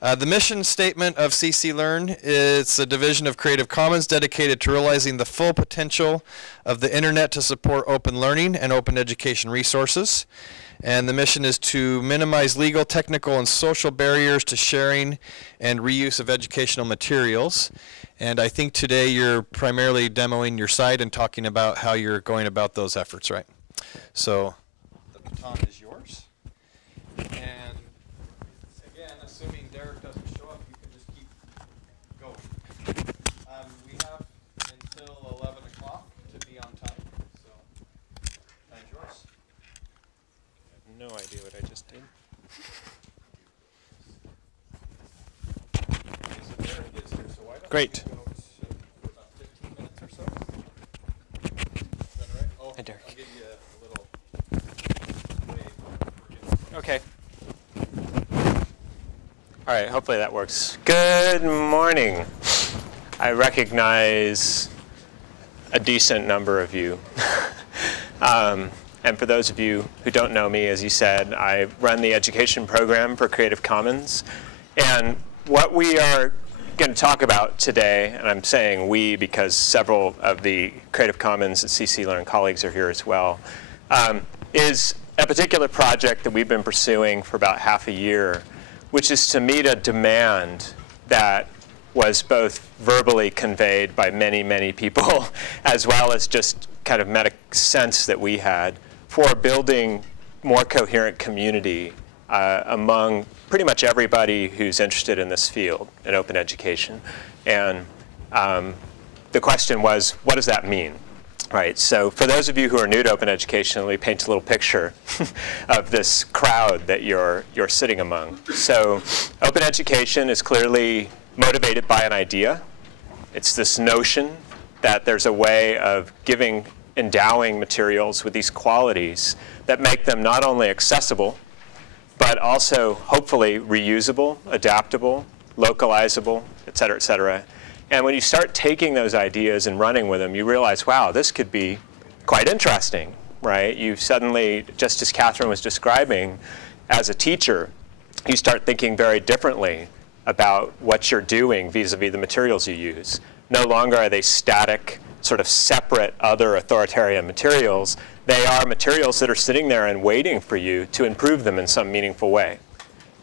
The mission statement of CC Learn is a division of Creative Commons dedicated to realizing the full potential of the internet to support open learning and open education resources. And the mission is to minimize legal, technical, and social barriers to sharing and reuse of educational materials. And I think today you're primarily demoing your site and talking about how you're going about those efforts, right? So the baton is yours. And again, assuming Derek doesn't show up, you can just keep going. We have until 11 o'clock to be on time. So time's yours. No idea what I just did. Great. Go for about 15 minutes or so? Is that right? Oh, Hi, Derek. I'll give you a little wave. Okay. All right, hopefully that works. Good morning. I recognize a decent number of you. And for those of you who don't know me, as you said, I run the education program for Creative Commons. And what we are going to talk about today, and I'm saying we because several of the Creative Commons and CC Learn colleagues are here as well, is a particular project that we've been pursuing for about half a year, which is to meet a demand that was both verbally conveyed by many, many people, as well as just kind of meta sense that we had for building more coherent community among pretty much everybody who's interested in this field, in open education. And the question was, what does that mean? Right, so for those of you who are new to open education, let me paint a little picture of this crowd that you're sitting among. So open education is clearly motivated by an idea. It's this notion that there's a way of endowing materials with these qualities that make them not only accessible, but also hopefully reusable, adaptable, localizable, et cetera, et cetera. And when you start taking those ideas and running with them, you realize, wow, this could be quite interesting, right? You suddenly, just as Catherine was describing, as a teacher, you start thinking very differently about what you're doing vis-a-vis the materials you use. No longer are they static, sort of separate other authoritarian materials. They are materials that are sitting there and waiting for you to improve them in some meaningful way,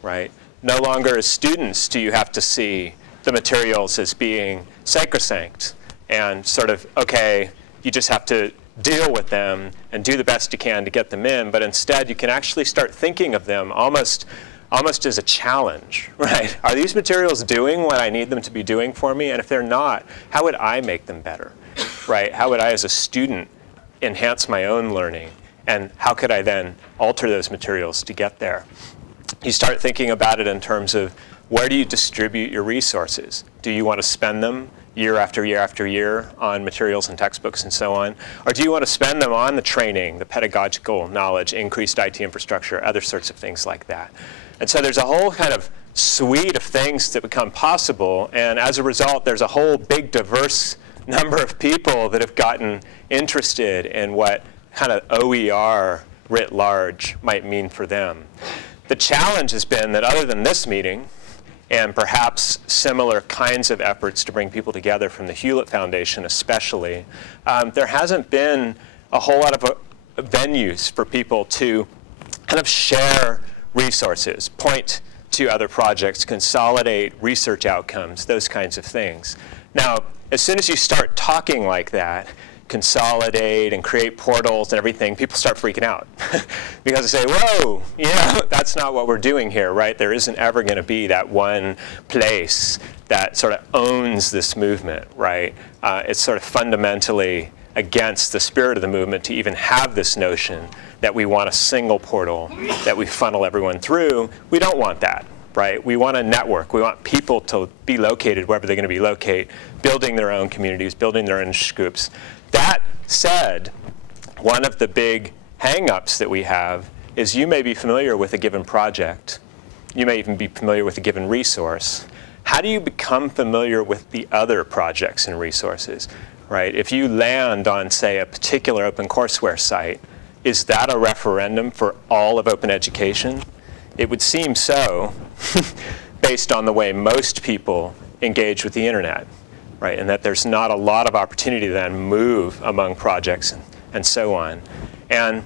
right? No longer as students do you have to see the materials as being sacrosanct and sort of, okay, you just have to deal with them and do the best you can to get them in, but instead you can actually start thinking of them almost as a challenge, right? Are these materials doing what I need them to be doing for me? And if they're not, how would I make them better, right? How would I as a student enhance my own learning? And how could I then alter those materials to get there? You start thinking about it in terms of, where do you distribute your resources? Do you want to spend them year after year after year on materials and textbooks and so on? Or do you want to spend them on the training, the pedagogical knowledge, increased IT infrastructure, other sorts of things like that? And so there's a whole kind of suite of things that become possible. And as a result, there's a whole big diverse number of people that have gotten interested in what kind of OER writ large might mean for them. The challenge has been that other than this meeting, and perhaps similar kinds of efforts to bring people together from the Hewlett Foundation especially, there hasn't been a whole lot of venues for people to kind of share resources, point to other projects, consolidate research outcomes, those kinds of things. Now, as soon as you start talking like that, consolidate and create portals and everything, people start freaking out because they say, whoa, that's not what we're doing here, right? There isn't ever going to be that one place that sort of owns this movement, right? It's sort of fundamentally against the spirit of the movement to even have this notion that we want a single portal that we funnel everyone through. We don't want that, right? We want a network. We want people to be located wherever they're going to be located, building their own communities, building their own groups. That said, one of the big hang-ups that we have is you may be familiar with a given project. You may even be familiar with a given resource. How do you become familiar with the other projects and resources, right? If you land on, say, a particular OpenCourseWare site, is that a referendum for all of open education? It would seem so, based on the way most people engage with the internet, right? And that there's not a lot of opportunity to then move among projects and so on. And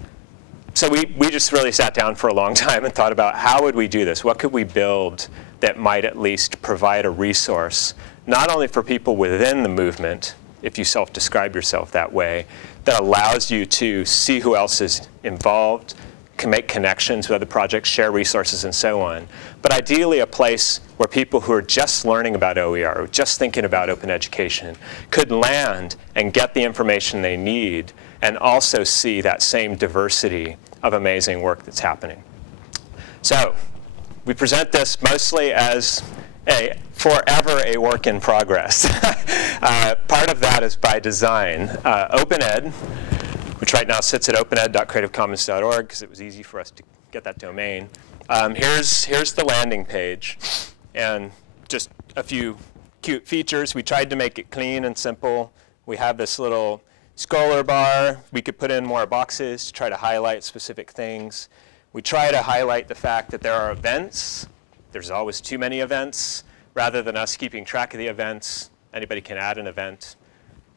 so we just really sat down for a long time and thought about how would we do this? What could we build that might at least provide a resource, not only for people within the movement, if you self-describe yourself that way, that allows you to see who else is involved, can make connections with other projects, share resources, and so on. But ideally a place where people who are just learning about OER, or just thinking about open education, could land and get the information they need, and also see that same diversity of amazing work that's happening. So we present this mostly as forever a work in progress. Part of that is by design. OpenEd, which right now sits at opened.creativecommons.org because it was easy for us to get that domain. Here's the landing page, and just a few cute features. We tried to make it clean and simple. We have this little scroller bar. We could put in more boxes to try to highlight specific things. We try to highlight the fact that there are events. There's always too many events. Rather than us keeping track of the events, anybody can add an event.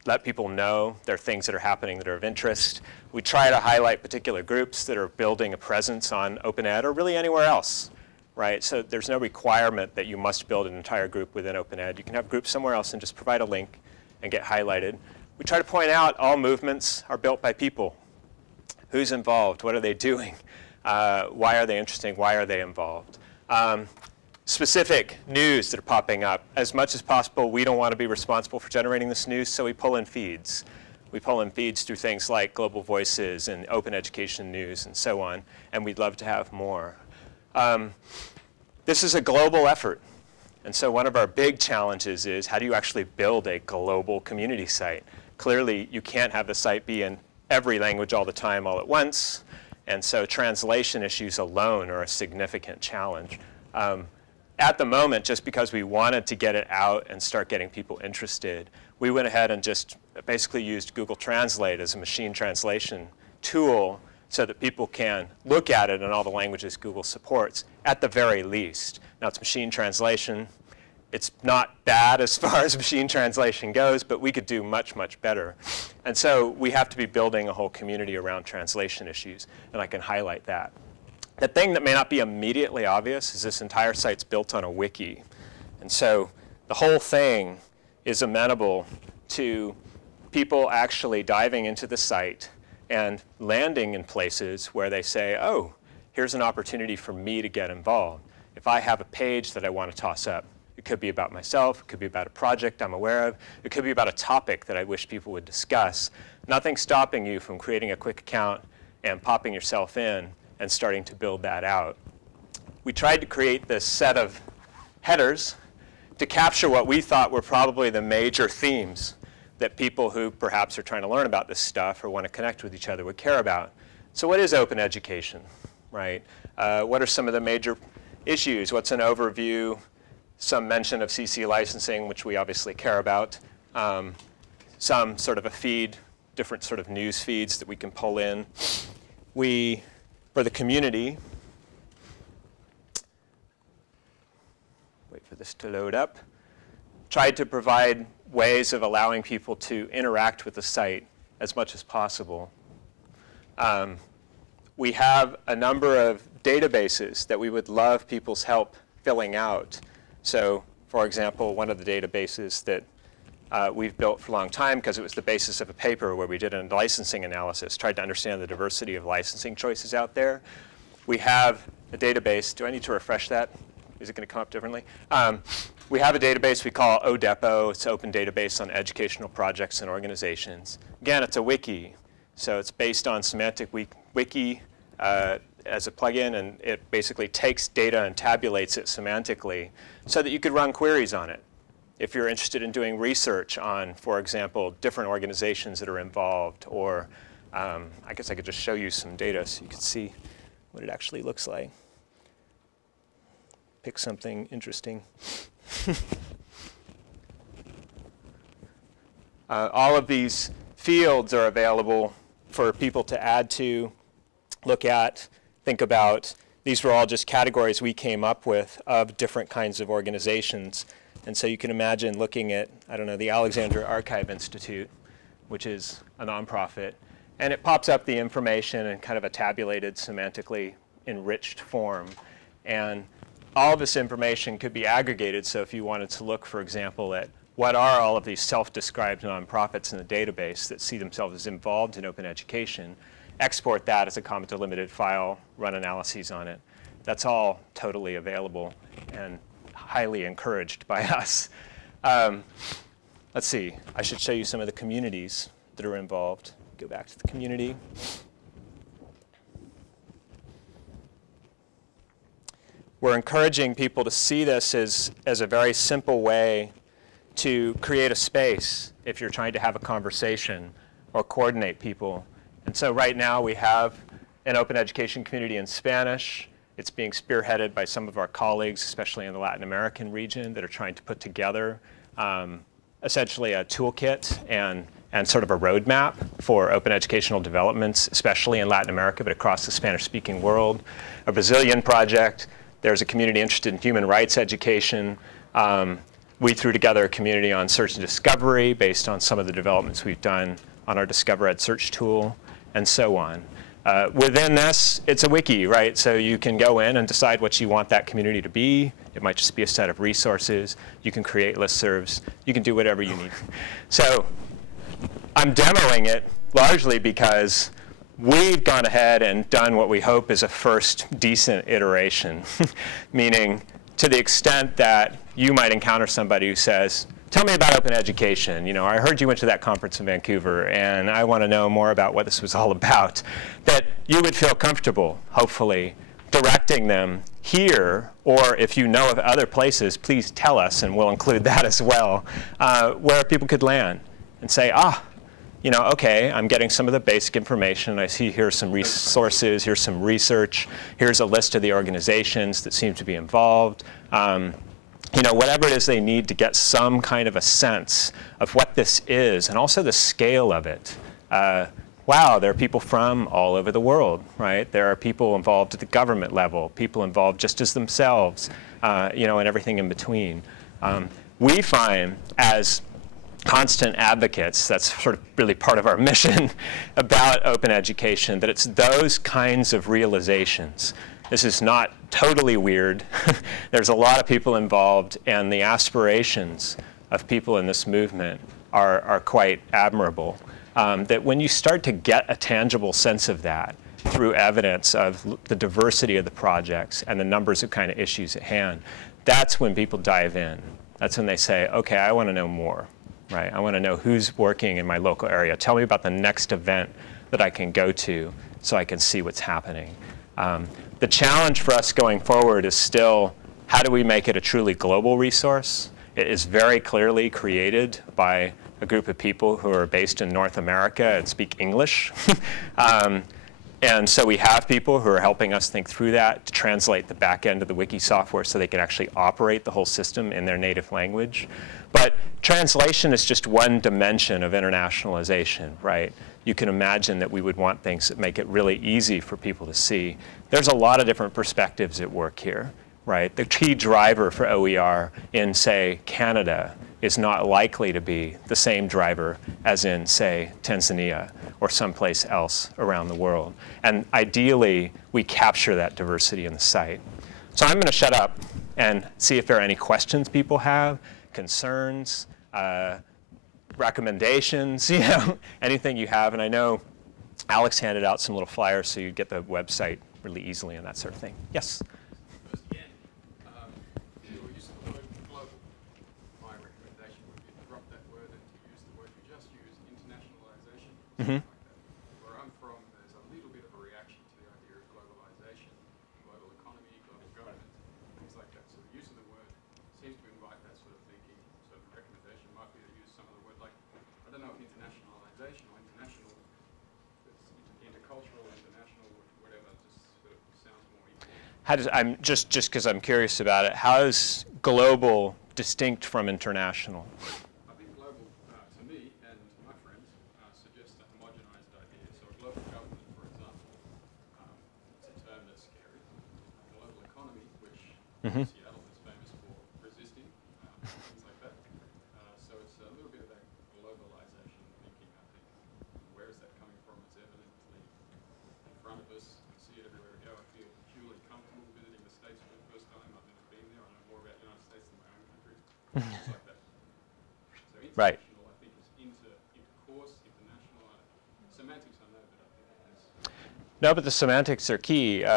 Let people know there are things that are happening that are of interest. We try to highlight particular groups that are building a presence on OpenEd or really anywhere else, right? So there's no requirement that you must build an entire group within OpenEd. You can have groups somewhere else and just provide a link and get highlighted. We try to point out all movements are built by people. Who's involved? What are they doing? Why are they interesting? Why are they involved? Specific news that are popping up. As much as possible, we don't want to be responsible for generating this news, so we pull in feeds. We pull in feeds through things like Global Voices and Open Education News and so on, and we'd love to have more. This is a global effort, and so one of our big challenges is how do you actually build a global community site? Clearly, you can't have the site be in every language all the time all at once, and so translation issues alone are a significant challenge. At the moment, just because we wanted to get it out and start getting people interested, we went ahead and just basically used Google Translate as a machine translation tool so that people can look at it in all the languages Google supports, at the very least. Now, it's machine translation. It's not bad as far as machine translation goes, but we could do much, much better. And so we have to be building a whole community around translation issues, and I can highlight that. The thing that may not be immediately obvious is this entire site's built on a wiki. And so the whole thing is amenable to people actually diving into the site and landing in places where they say, oh, here's an opportunity for me to get involved. If I have a page that I want to toss up, it could be about myself, it could be about a project I'm aware of, it could be about a topic that I wish people would discuss. Nothing's stopping you from creating a quick account and popping yourself in and starting to build that out. We tried to create this set of headers to capture what we thought were probably the major themes that people who perhaps are trying to learn about this stuff or want to connect with each other would care about. So what is open education, right? What are some of the major issues? What's an overview? Some mention of CC licensing, which we obviously care about. Some sort of a feed, different sort of news feeds that we can pull in. We, for the community, wait for this to load up, tried to provide ways of allowing people to interact with the site as much as possible. We have a number of databases that we would love people's help filling out. So, for example, one of the databases that we've built for a long time, because it was the basis of a paper where we did a licensing analysis, tried to understand the diversity of licensing choices out there. We have a database. Do I need to refresh that? Is it going to come up differently? We have a database we call ODEPO. It's an open database on educational projects and organizations. Again, it's a wiki. So it's based on Semantic Wiki as a plugin, and it basically takes data and tabulates it semantically so that you could run queries on it. If you're interested in doing research on, for example, different organizations that are involved, or I guess I could just show you some data so you could see what it actually looks like. Pick something interesting. All of these fields are available for people to add to, look at, think about. these were all just categories we came up with of different kinds of organizations. And so you can imagine looking at, I don't know, the Alexandria Archive Institute, which is a nonprofit, and it pops up the information in kind of a tabulated, semantically enriched form. And all of this information could be aggregated, so if you wanted to look, for example, at what are all of these self-described nonprofits in the database that see themselves as involved in open education, export that as a comment delimited file, run analyses on it. That's all totally available and highly encouraged by us. Let's see, I should show you some of the communities that are involved. Go back to the community. We're encouraging people to see this as a very simple way to create a space if you're trying to have a conversation or coordinate people. And so right now we have an open education community in Spanish. It's being spearheaded by some of our colleagues, especially in the Latin American region, that are trying to put together essentially a toolkit and sort of a roadmap for open educational developments, especially in Latin America, but across the Spanish-speaking world. A Brazilian project. There's a community interested in human rights education. We threw together a community on search and discovery based on some of the developments we've done on our Discover Ed search tool, and so on. Within this, it's a wiki, right? So you can go in and decide what you want that community to be. It might just be a set of resources. You can create listservs. You can do whatever you need. So I'm demoing it largely because we've gone ahead and done what we hope is a first decent iteration, meaning to the extent that you might encounter somebody who says, tell me about open education. You know, I heard you went to that conference in Vancouver, and I want to know more about what this was all about. That you would feel comfortable, hopefully, directing them here, or if you know of other places, please tell us, and we'll include that as well, where people could land and say, you know, okay, I'm getting some of the basic information. I see here's some resources, here's some research, here's a list of the organizations that seem to be involved. You know, whatever it is they need to get some kind of a sense of what this is, and also the scale of it. Wow, there are people from all over the world, right? There are people involved at the government level, people involved just as themselves, you know, and everything in between. We find as constant advocates, that's sort of really part of our mission about open education, that it's those kinds of realizations. This is not totally weird. There's a lot of people involved, and the aspirations of people in this movement are quite admirable. That when you start to get a tangible sense of that through evidence of the diversity of the projects and the numbers of kind of issues at hand, that's when people dive in. That's when they say, okay, I want to know more. Right? I want to know who's working in my local area. Tell me about the next event that I can go to so I can see what's happening. The challenge for us going forward is still, how do we make it a truly global resource? It is very clearly created by a group of people who are based in North America and speak English. And so we have people who are helping us think through that to translate the back end of the wiki software so they can actually operate the whole system in their native language. But translation is just one dimension of internationalization, right? You can imagine that we would want things that make it really easy for people to see. There's a lot of different perspectives at work here, right? The key driver for OER in, say, Canada is not likely to be the same driver as in, say, Tanzania or someplace else around the world. And ideally, we capture that diversity in the site. So I'm going to shut up and see if there are any questions people have, concerns, recommendations, you know, anything you have. And I know Alex handed out some little flyers so you'd get the website really easily and that sort of thing. Yes? Mm-hmm. Where I'm from, there's a little bit of a reaction to the idea of globalization, global economy, global government, things like that. So the use of the word seems to invite that sort of thinking. So the recommendation might be to use some of the word like, I don't know if internationalization or international, it's intercultural, international, whatever, just sort of sounds more equal. How does, I'm just because I'm curious about it, how is global distinct from international? Seattle is famous for resisting, things like that. So it's a little bit of that globalization thinking, I think. Where is that coming from? It's evidently in front of us. We see it everywhere we go. I feel peculiarly comfortable visiting the States for the first time. I've never been there. I know more about the United States than my own country. Things like that. So Right. international, I think, is intercourse, international. Semantics, I know, but I think it is. No, but the semantics are key.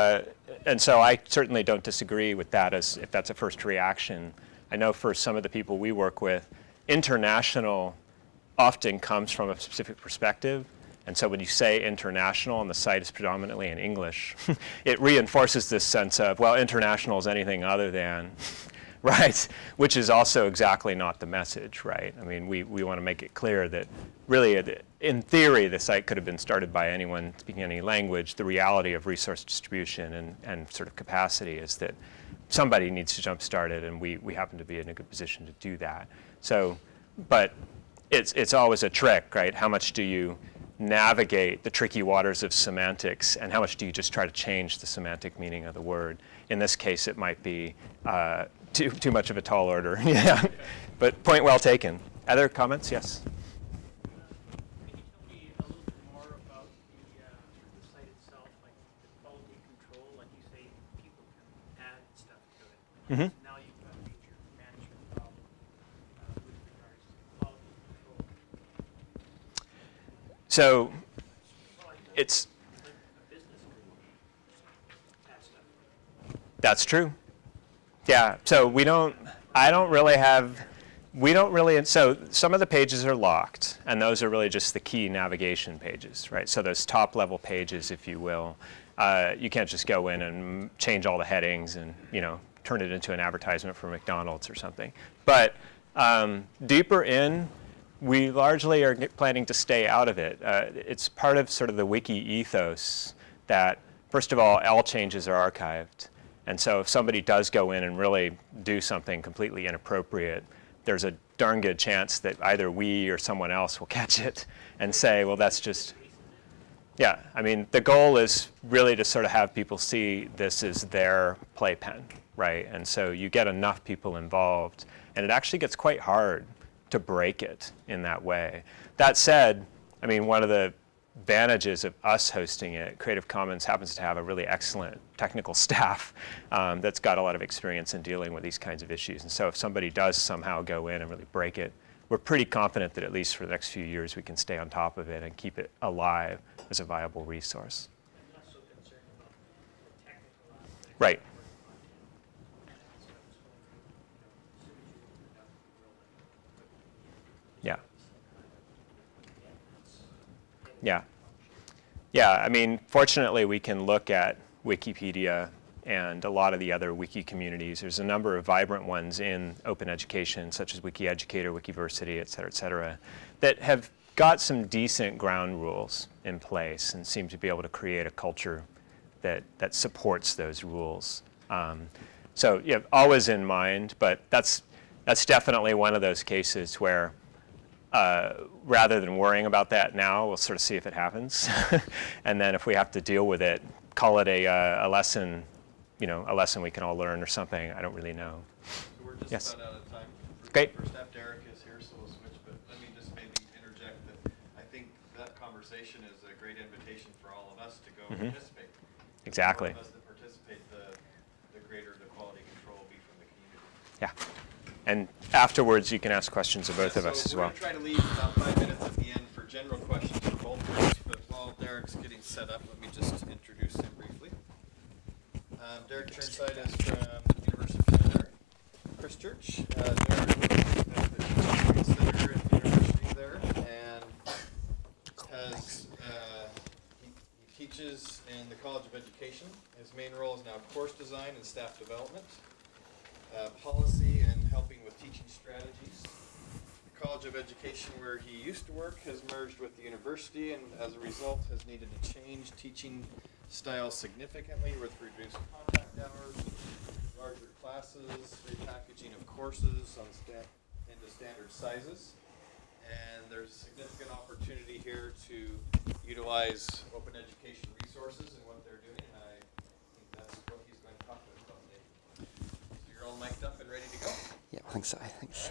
And so I certainly don't disagree with that as if that's a first reaction. I know for some of the people we work with, international often comes from a specific perspective. And so when you say international and the site is predominantly in English, it reinforces this sense of, well, international is anything other than, right? Which is also exactly not the message, right? I mean, we want to make it clear that really, in theory, the site could have been started by anyone speaking any language. The reality of resource distribution and sort of capacity is that somebody needs to jumpstart it, and we happen to be in a good position to do that. So, but it's always a trick, right? How much do you navigate the tricky waters of semantics, and how much do you just try to change the semantic meaning of the word? In this case, it might be too much of a tall order. Yeah, but point well taken. Other comments? Yes. Can you tell me a little bit more about the site itself, like the quality control? Like you say, people can add stuff to it. Mm-hmm. Now you've got a major management problem with regards to quality control. So Well, I know it's like a business could add stuff. that's true. Yeah. So I don't really have. We don't really, so some of the pages are locked, and those are really just the key navigation pages, right? So those top level pages, if you will, you can't just go in and change all the headings and, turn it into an advertisement for McDonald's or something. But deeper in, we largely are planning to stay out of it. It's part of sort of the wiki ethos that, first of all changes are archived. And so if somebody does go in and really do something completely inappropriate, there's a darn good chance that either we or someone else will catch it and say, well, that's just, yeah. I mean, the goal is really to sort of have people see this as their playpen, right? And so you get enough people involved, and it actually gets quite hard to break it in that way. That said, I mean, one of the advantages of us hosting it, Creative Commons happens to have a really excellent technical staff that's got a lot of experience in dealing with these kinds of issues. And so if somebody does somehow go in and really break it, we're pretty confident that at least for the next few years we can stay on top of it and keep it alive as a viable resource. I'm not so concerned about the technical aspect. Right. Yeah. Yeah. Yeah, I mean, fortunately, we can look at Wikipedia and a lot of the other wiki communities. There's a number of vibrant ones in open education, such as WikiEducator, Wikiversity, et cetera, that have got some decent ground rules in place and seem to be able to create a culture that supports those rules. So yeah, always in mind, but that's definitely one of those cases where rather than worrying about that now, we'll sort of see if it happens. And then if we have to deal with it, call it a lesson, a lesson we can all learn or something. I don't really know. So we're just Yes. about out of time. Great. First half, Derek is here, so we'll switch. But let me just maybe interject that I think that conversation is a great invitation for all of us to go participate. Exactly. The more of us that participate, the greater the quality control will be from the community. Yeah. And afterwards, you can ask questions of both of us as well. We're going to try to leave about 5 minutes at the end for general questions for both groups, but while Derek's getting set up, let me just introduce him briefly. Derek Turnside is from University of Canada, Christchurch. Derek is the teaching center at the university there, and he teaches in the College of Education. His main role is now course design and staff development, policy, and helping with teaching strategies. The College of Education, where he used to work, has merged with the university, and as a result has needed to change teaching style significantly with reduced contact hours, larger classes, repackaging of courses into standard sizes. And there's significant opportunity here to utilize open education resources and what they're doing. And I think that's what he's going to talk to us about today. So think so. Thanks.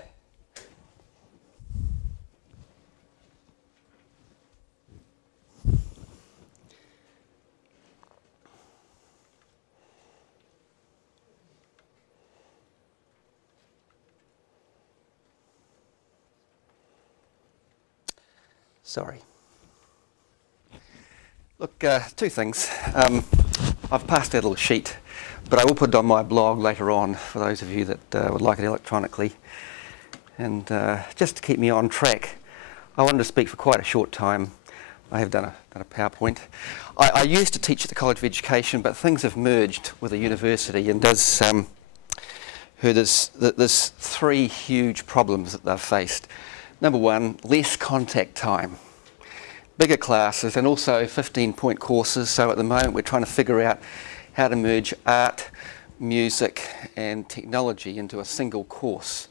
Sorry. Look, two things. I've passed out a little sheet, but I will put it on my blog later on for those of you that would like it electronically. And just to keep me on track, I wanted to speak for quite a short time. I have done a PowerPoint. I used to teach at the College of Education, but things have merged with the university, and there's three huge problems that they've faced. Number one, less contact time. Bigger classes and also 15-point courses. So at the moment we're trying to figure out how to merge art, music and technology into a single course.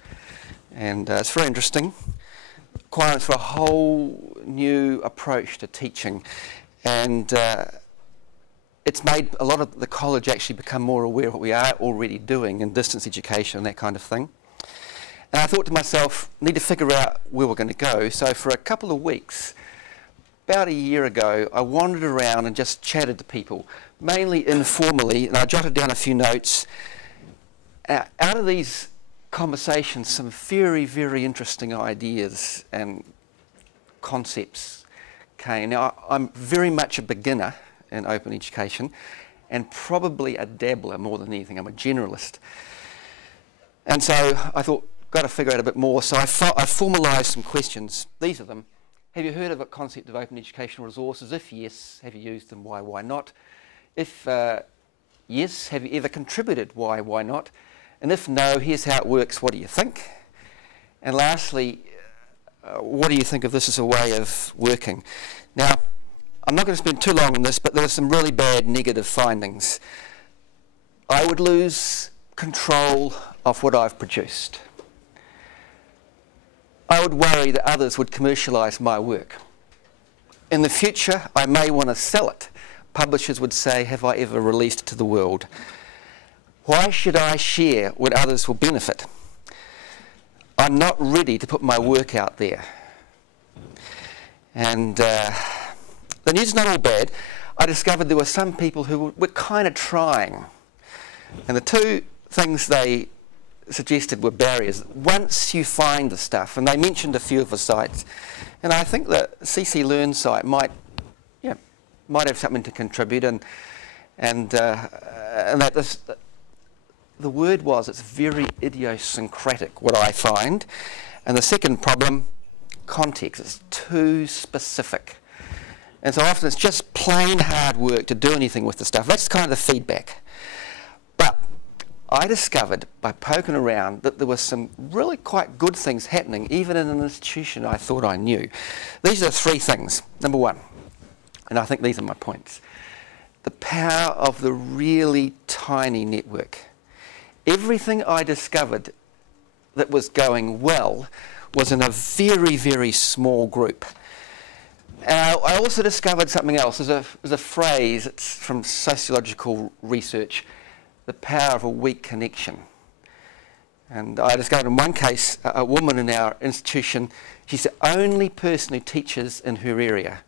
And it's very interesting. Requirements for a whole new approach to teaching. And it's made a lot of the college actually become more aware of what we are already doing in distance education and that kind of thing. And I thought to myself, need to figure out where we're going to go. So for a couple of weeks, about a year ago, I wandered around and just chatted to people, mainly informally, and I jotted down a few notes. Out of these conversations, some very, very interesting ideas and concepts came. Now, I'm very much a beginner in open education and probably a dabbler more than anything. I'm a generalist. And so I thought, got to figure out a bit more. So I formalised some questions. These are them. Have you heard of a concept of open educational resources? If yes, have you used them? Why not? If yes, have you ever contributed? Why not? And if no, here's how it works. What do you think? And lastly, what do you think of this as a way of working? Now, I'm not going to spend too long on this, but there are some really bad negative findings. I would lose control of what I've produced. I would worry that others would commercialise my work. In the future, I may want to sell it. Publishers would say, have I ever released it to the world? Why should I share when others will benefit? I'm not ready to put my work out there. And the news is not all bad. I discovered there were some people who were kind of trying. And the two things they suggested were barriers. Once you find the stuff, and they mentioned a few of the sites, and I think the CC Learn site might have something to contribute, and that this, the word was it's very idiosyncratic, what I find. And the second problem, context. It's too specific, and so often it's just plain hard work to do anything with the stuff. That's kind of the feedback. But I discovered by poking around that there were some really quite good things happening even in an institution I thought I knew. These are three things. Number one, and I think these are my points, the power of the really tiny network. Everything I discovered that was going well was in a very, very small group. And I also discovered something else. There's a phrase, it's from sociological research, the power of a weak connection. And I discovered in one case, a woman in our institution, she's the only person who teaches in her area.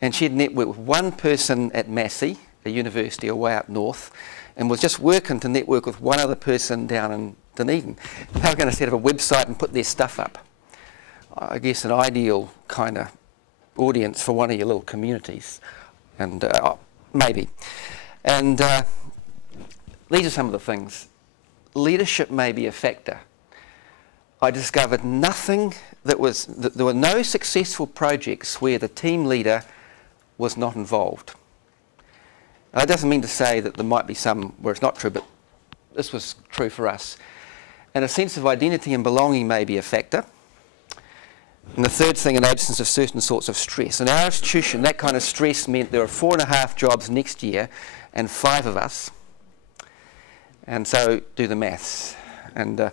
And she had networked with one person at Massey, a university away up north, and was just working to network with one other person down in Dunedin. They were going to set up a website and put their stuff up. I guess an ideal kind of audience for one of your little communities, and maybe. And these are some of the things. Leadership may be a factor. I discovered nothing there were no successful projects where the team leader was not involved. Now, that doesn't mean to say that there might be some where it's not true, but this was true for us. And a sense of identity and belonging may be a factor. And the third thing, an absence of certain sorts of stress. In our institution, that kind of stress meant there were 4.5 jobs next year and 5 of us. And so do the maths. And a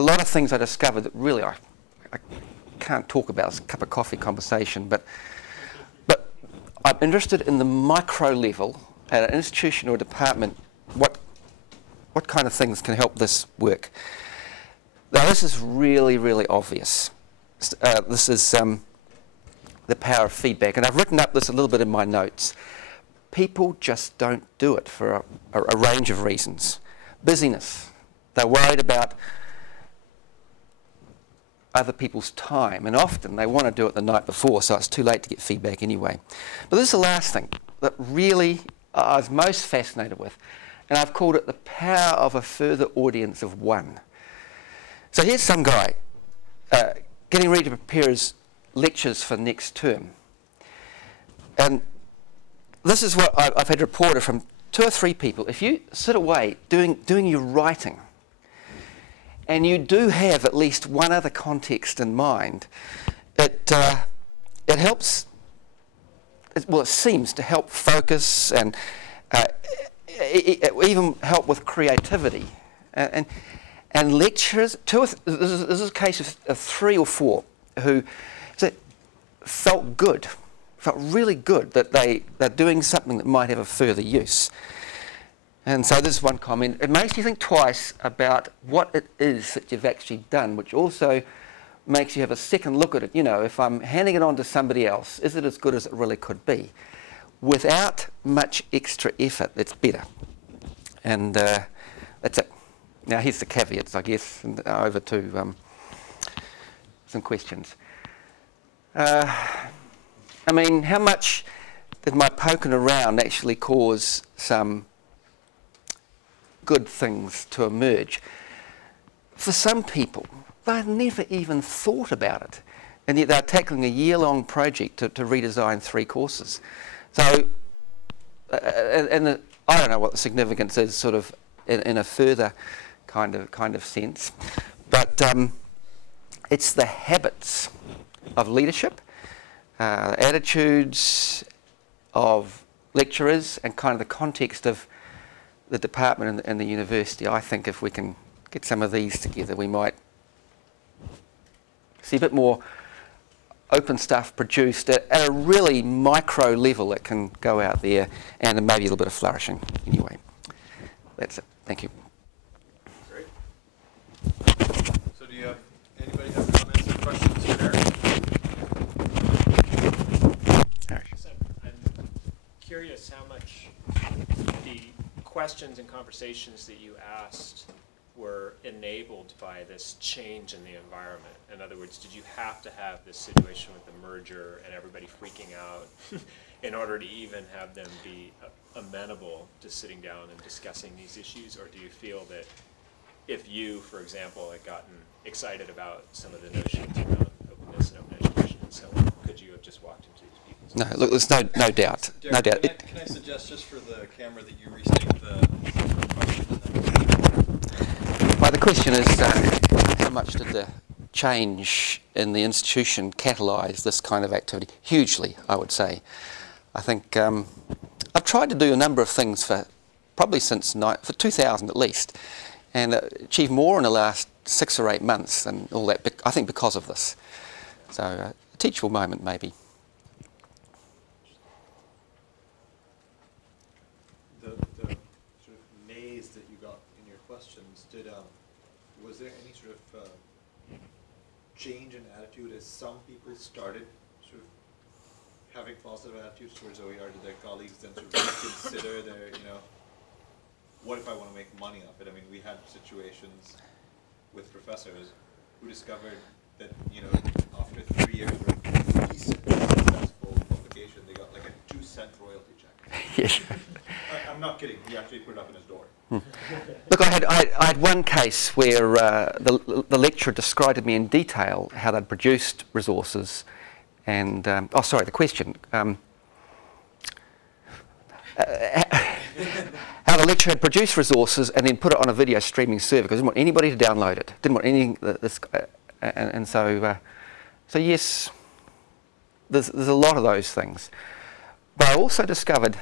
lot of things I discovered that really I can't talk about. It's a cup of coffee conversation. But I'm interested in the micro level at an institution or a department, what kind of things can help this work. Now this is really, really obvious. This is the power of feedback, and I've written up this a little bit in my notes. People just don't do it for a range of reasons. Busyness. They're worried about other people's time, and often they want to do it the night before, so it's too late to get feedback anyway. But this is the last thing that really I was most fascinated with, and I've called it the power of a further audience of one. So here's some guy getting ready to prepare his lectures for next term, and this is what I've had reported from 2 or 3 people. If you sit away doing your writing, and you do have at least one other context in mind, it helps. Well, it seems to help focus and even help with creativity. And lecturers, this is a case of 3 or 4 who felt good. Felt really good that they're doing something that might have a further use. And so this is one comment. It makes you think twice about what it is that you've actually done, which also makes you have a second look at it. You know, if I'm handing it on to somebody else, is it as good as it really could be? Without much extra effort, it's better. And that's it. Now here's the caveats, I guess, and over to some questions. I mean, how much did my poking around actually cause some good things to emerge? For some people, they've never even thought about it, and yet they're tackling a year-long project to redesign 3 courses. So, I don't know what the significance is, sort of in a further kind of sense, but it's the habits of leadership, attitudes of lecturers, and kind of the context of the department and the university. I think if we can get some of these together, we might see a bit more open stuff produced at a really micro level that can go out there, and maybe a little bit of flourishing. Anyway, that's it. Thank you. Great. So do you have, anybody have comments or questions for Eric? I'm curious how much the questions and conversations that you asked were enabled by this change in the environment. In other words, did you have to have this situation with the merger and everybody freaking out in order to even have them be amenable to sitting down and discussing these issues? Or do you feel that if you, for example, had gotten excited about some of the notions around openness and open education and so on, could you have just walked into these people's No, look, there's no doubt. Derek, no doubt. Can I suggest just for the camera that you restate the question? Well, the question is, how much did the change in the institution catalyse this kind of activity? Hugely, I would say. I think I've tried to do a number of things for probably since for 2000 at least, and achieved more in the last 6 or 8 months and all that. I think because of this. So a teachable moment, maybe. The sort of maze that you got in your questions, was there any sort of change in attitude as some people started sort of having positive attitudes towards OER? Did their colleagues then sort of reconsider their, what if I want to make money off it? I mean, we had situations with professors who discovered that, after 3 years of decent, successful publication, they got like a 2-cent royalty check. Yes. I'm not kidding. He actually put it up in his door. Look, I had one case where the lecturer described to me in detail how they'd produced resources, and the question. How the lecturer had produced resources and then put it on a video streaming server because didn't want anybody to download it. Didn't want anything. So yes, there's a lot of those things. But I also discovered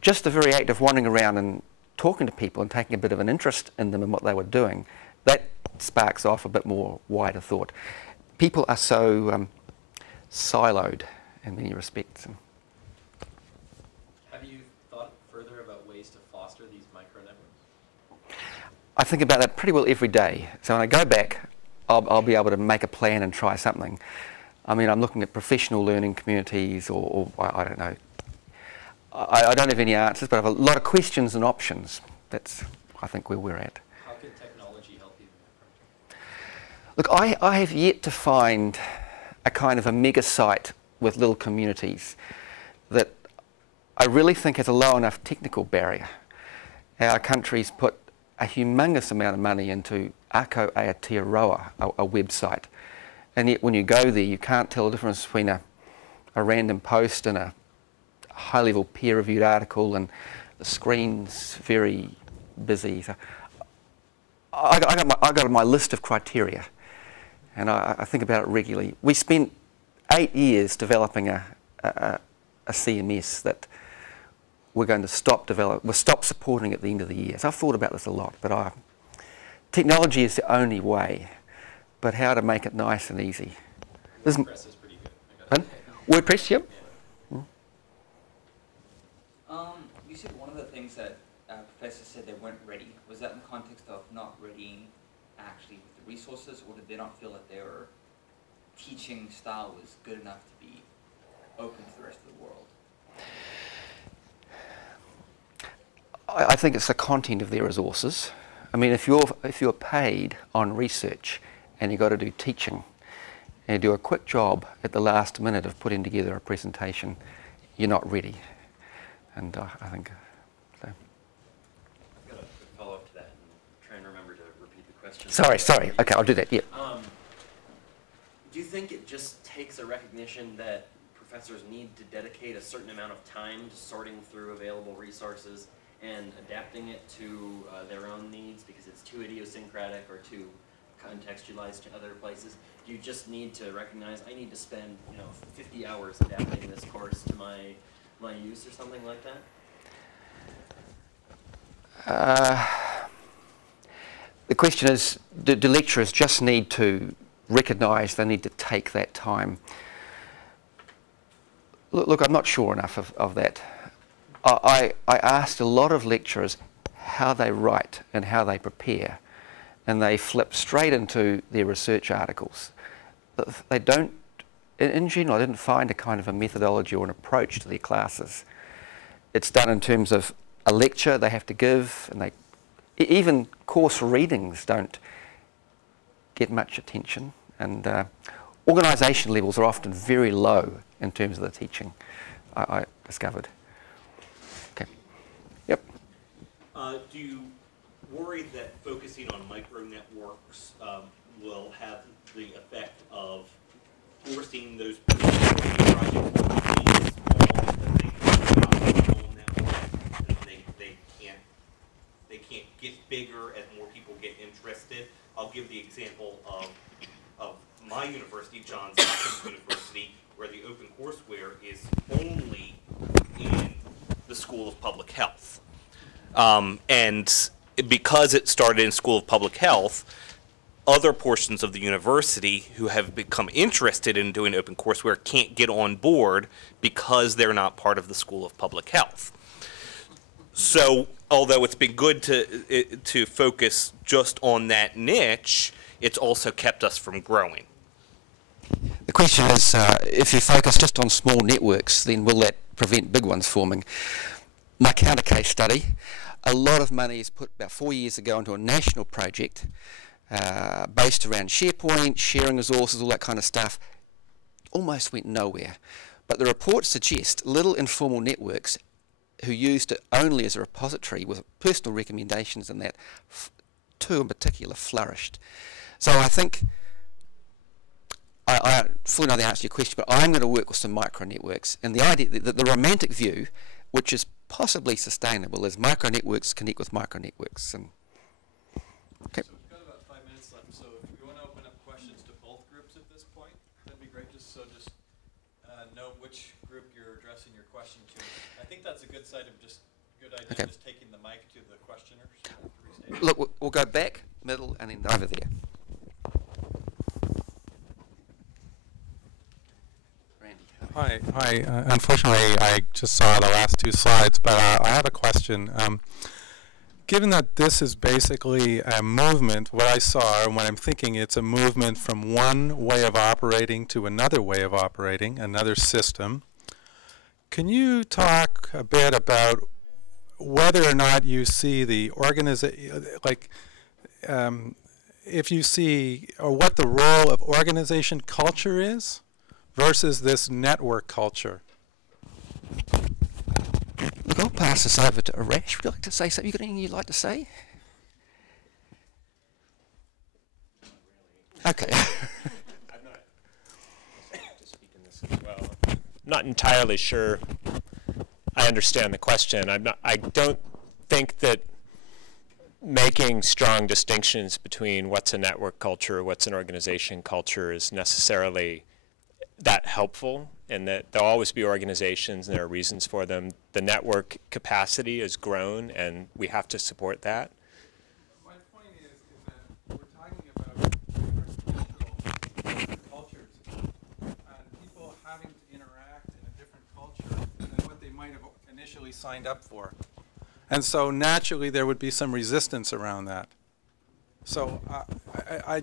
just the very act of wandering around and talking to people and taking a bit of an interest in them and what they were doing, that sparks off a bit more wider thought. People are so siloed in many respects. Have you thought further about ways to foster these micro networks? I think about that pretty well every day. So when I go back, I'll be able to make a plan and try something. I mean, I'm looking at professional learning communities, or I don't know. I don't have any answers, but I have a lot of questions and options. That's, I think, where we're at. How can technology help you in that project? Look, I have yet to find a kind of a mega site with little communities that I really think has a low enough technical barrier. Our country's put a humongous amount of money into Ako Aotearoa, a website. And yet when you go there, you can't tell the difference between a random post and a high-level peer-reviewed article, and the screen's very busy. So I got my list of criteria, and I think about it regularly. We spent 8 years developing a CMS that we're going to we'll stop supporting at the end of the year. So I've thought about this a lot, but technology is the only way, but how to make it nice and easy. WordPress is pretty good. WordPress, yep. You said one of the things that professors said they weren't ready. Was that in the context of not readying actually with the resources, or did they not feel that their teaching style was good enough to be open to the rest of the world? I think it's the content of their resources. I mean, if you're paid on research and you've got to do teaching, and you do a quick job at the last minute of putting together a presentation, you're not ready. And I think so. I've got a quick follow-up to that, and try and remember to repeat the question. Sorry. Okay, I'll do that, yeah. Do you think it just takes a recognition that professors need to dedicate a certain amount of time to sorting through available resources and adapting it to their own needs because it's too idiosyncratic or too contextualized to other places? Do you just need to recognize, I need to spend 50 hours adapting this course to my use or something like that? The question is, do lecturers just need to recognise they need to take that time? Look, I'm not sure enough of that. I asked a lot of lecturers how they write and how they prepare, and they flip straight into their research articles. They don't, in general, I didn't find a kind of a methodology or an approach to their classes. It's done in terms of a lecture they have to give, and even course readings don't get much attention, and organisation levels are often very low in terms of the teaching, I discovered. Okay. Yep. Do you worry that focusing on micro networks will have the effect of forcing those projects to be small, that they can't get bigger as more people get interested? I'll give the example of my university, Johns Hopkins University, where the open courseware is only in the School of Public Health. And because it started in School of Public Health, other portions of the university who have become interested in doing OpenCourseWare can't get on board because they're not part of the School of Public Health. So although it's been good to focus just on that niche, it's also kept us from growing. The question is, if you focus just on small networks, then will that prevent big ones forming? My counter case study, a lot of money is put about 4 years ago into a national project based around SharePoint, sharing resources, all that kind of stuff. Almost went nowhere. But the reports suggest little informal networks who used it only as a repository with personal recommendations and that, two in particular, flourished. So I think, I fully know the answer to your question, but I'm going to work with some micro networks. And the idea, the romantic view, which is possibly sustainable, is micro networks connect with micro networks. And okay. So we've got about 5 minutes left, so if we want to open up questions to both groups at this point, that'd be great, just know which group you're addressing your question to. I think that's a good side of good idea, Okay. just taking the mic to the questioners. Look, we'll go back, middle, and then over there. Hi. Unfortunately, I just saw the last two slides, but I have a question. given that this is basically a movement, what I saw, and when I'm thinking it's a movement from one way of operating to another way of operating, another system, can you talk a bit about whether or not you see the organization, if you see, or what the role of organization culture is versus this network culture? Look, I'll pass this over to Arash. Would you like to say something? You got anything you'd like to say? Okay. I'm not to speak in this as well. Not entirely sure I understand the question. I don't think that making strong distinctions between what's a network culture, what's an organization culture is necessarily that helpful, and that there'll always be organizations and there are reasons for them. The network capacity has grown and we have to support that. My point is that we're talking about different cultures and people having to interact in a different culture than what they might have initially signed up for. And so naturally there would be some resistance around that. So I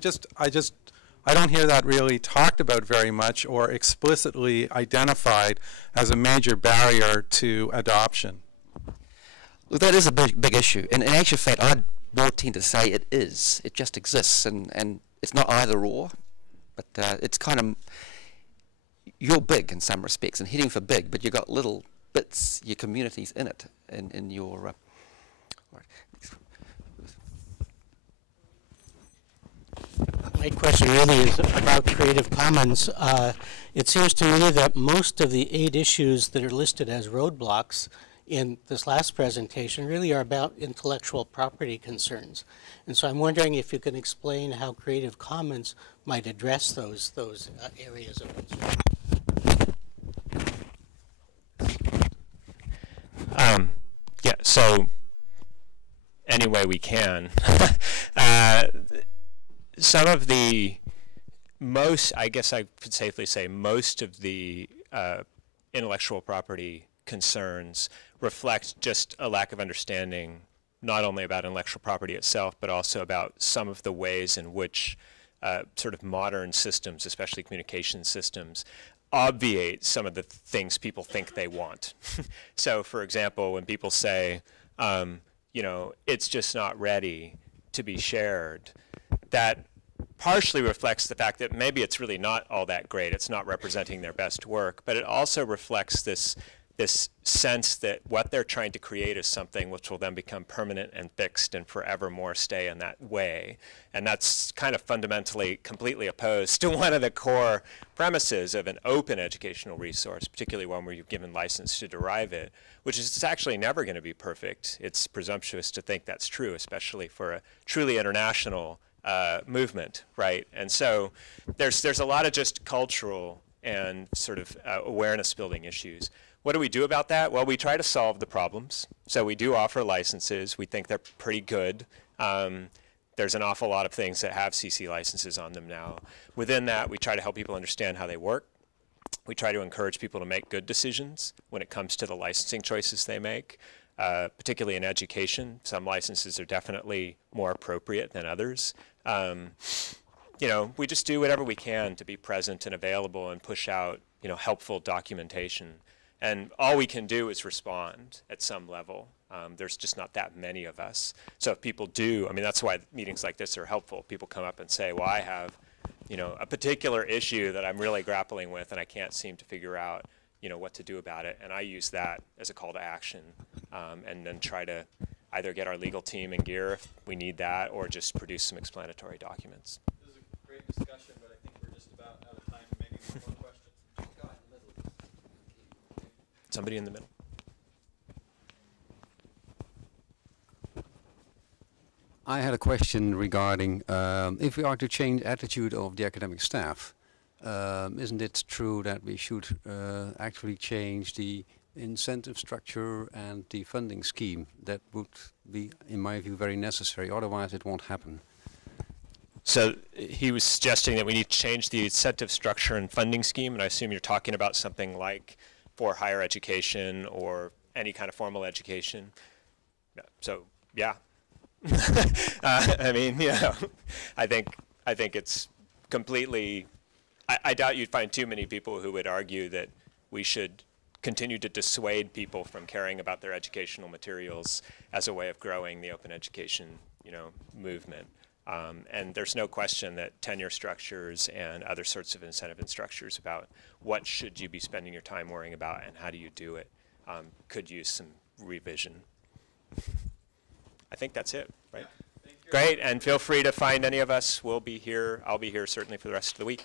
don't hear that really talked about very much or explicitly identified as a major barrier to adoption. Well, that is a big issue. And in actual fact, I'd more tend to say it is. It just exists, and it's not either or, but it's kind of, you're big in some respects and heading for big, but you've got little bits, your communities in it, in your... My question really is about Creative Commons. It seems to me that most of the 8 issues that are listed as roadblocks in this last presentation really are about intellectual property concerns. And so I'm wondering if you can explain how Creative Commons might address those areas of concern. Yeah, so any way we can. Some of the I guess I could safely say most of the intellectual property concerns reflect just a lack of understanding, not only about intellectual property itself, but also about some of the ways in which sort of modern systems, especially communication systems, obviate some of the things people think they want. So, for example, when people say, you know, it's just not ready to be shared, that partially reflects the fact that maybe it's really not all that great. It's not representing their best work, but it also reflects this sense that what they're trying to create is something which will then become permanent and fixed and forevermore stay in that way. And that's kind of fundamentally completely opposed to one of the core premises of an open educational resource, particularly one where you've given license to derive it, which is it's actually never going to be perfect. It's presumptuous to think that's true, especially for a truly international movement, right? And so there's a lot of just cultural and sort of awareness building issues. What do we do about that? Well, we try to solve the problems. So we do offer licenses. We think they're pretty good. There's an awful lot of things that have CC licenses on them now. Within that, we try to help people understand how they work. We try to encourage people to make good decisions when it comes to the licensing choices they make, particularly in education. Some licenses are definitely more appropriate than others. You know, we just do whatever we can to be present and available and push out, you know, helpful documentation. And all we can do is respond at some level. There's just not that many of us. So if people do, I mean, that's why meetings like this are helpful. People come up and say, well, I have, you know, a particular issue that I'm really grappling with and I can't seem to figure out, you know, what to do about it. And I use that as a call to action, and then try to either get our legal team in gear if we need that or just produce some explanatory documents. This is a great discussion, but I think we're just about out of time. Maybe one more question. Somebody in the middle. I had a question regarding if we are to change attitude of the academic staff, isn't it true that we should actually change the incentive structure and the funding scheme? That would be, in my view, very necessary. Otherwise, it won't happen. So he was suggesting that we need to change the incentive structure and funding scheme, and I assume you're talking about something like for higher education or any kind of formal education. So, yeah, I mean, you know, I think it's completely. I doubt you'd find too many people who would argue that we should continue to dissuade people from caring about their educational materials as a way of growing the open education, you know, movement. And there's no question that tenure structures and other sorts of incentive structures about what should you be spending your time worrying about and how do you do it could use some revision. I think that's it, right? Yeah, great, and feel free to find any of us. We'll be here. I'll be here certainly for the rest of the week.